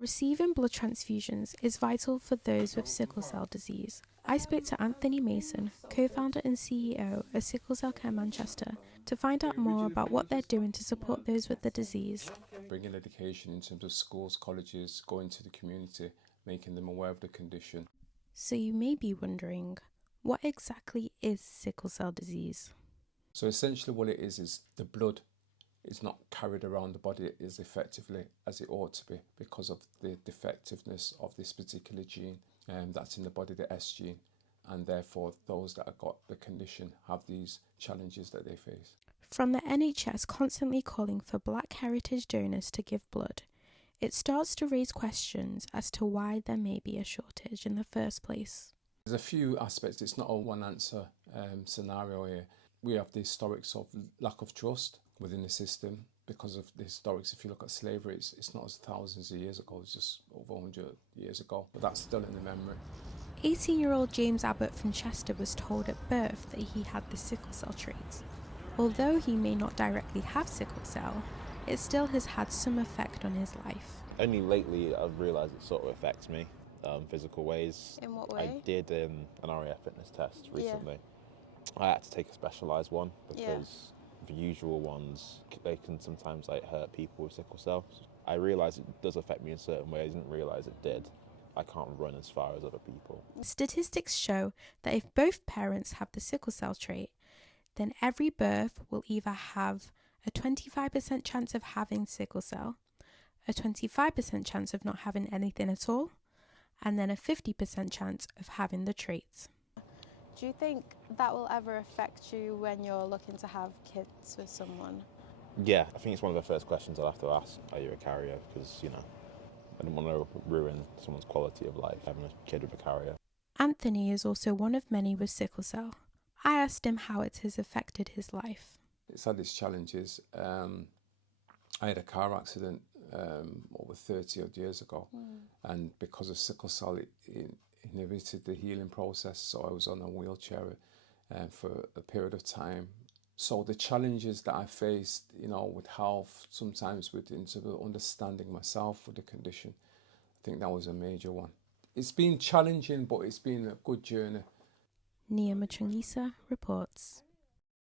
Receiving blood transfusions is vital for those with sickle cell disease. I spoke to Anthony Mason, co-founder and CEO of Sickle Cell Care Manchester, to find out more about what they're doing to support those with the disease. Bringing education in terms of schools, colleges, going to the community, making them aware of the condition. So you may be wondering, what exactly is sickle cell disease? So essentially what it is the blood is not carried around the body as effectively as it ought to be because of the defectiveness of this particular gene that's in the body, the S gene, and therefore those that have got the condition have these challenges that they face. From the NHS constantly calling for Black heritage donors to give blood, it starts to raise questions as to why there may be a shortage in the first place. There's a few aspects, it's not a one answer scenario here. We have the historics of lack of trust within the system because of the historics. If you look at slavery, it's not as thousands of years ago, it's just over 100 years ago, but that's still in the memory. 18-year-old James Abbott from Chester was told at birth that he had the sickle cell trait. Although he may not directly have sickle cell, it still has had some effect on his life. Only lately I've realised it sort of affects me, physical ways. In what way? I did an RAF fitness test recently. I had to take a specialised one because the usual ones, they can sometimes hurt people with sickle cell. I realised it does affect me in certain ways. I didn't realise it did. I can't run as far as other people. Statistics show that if both parents have the sickle cell trait, then every birth will either have a 25% chance of having sickle cell, a 25% chance of not having anything at all, and then a 50% chance of having the traits. Do you think that will ever affect you when you're looking to have kids with someone? Yeah, I think it's one of the first questions I'll have to ask. Are you a carrier? Because, I don't want to ruin someone's quality of life having a kid with a carrier. Anthony is also one of many with sickle cell. I asked him how it has affected his life. It's had its challenges. I had a car accident over 30 odd years ago, and because of sickle cell, it inhibited the healing process, so I was on a wheelchair for a period of time. So the challenges that I faced, with health, sometimes with understanding myself with the condition, I think that was a major one. It's been challenging, but it's been a good journey. Nia Machungisa reports.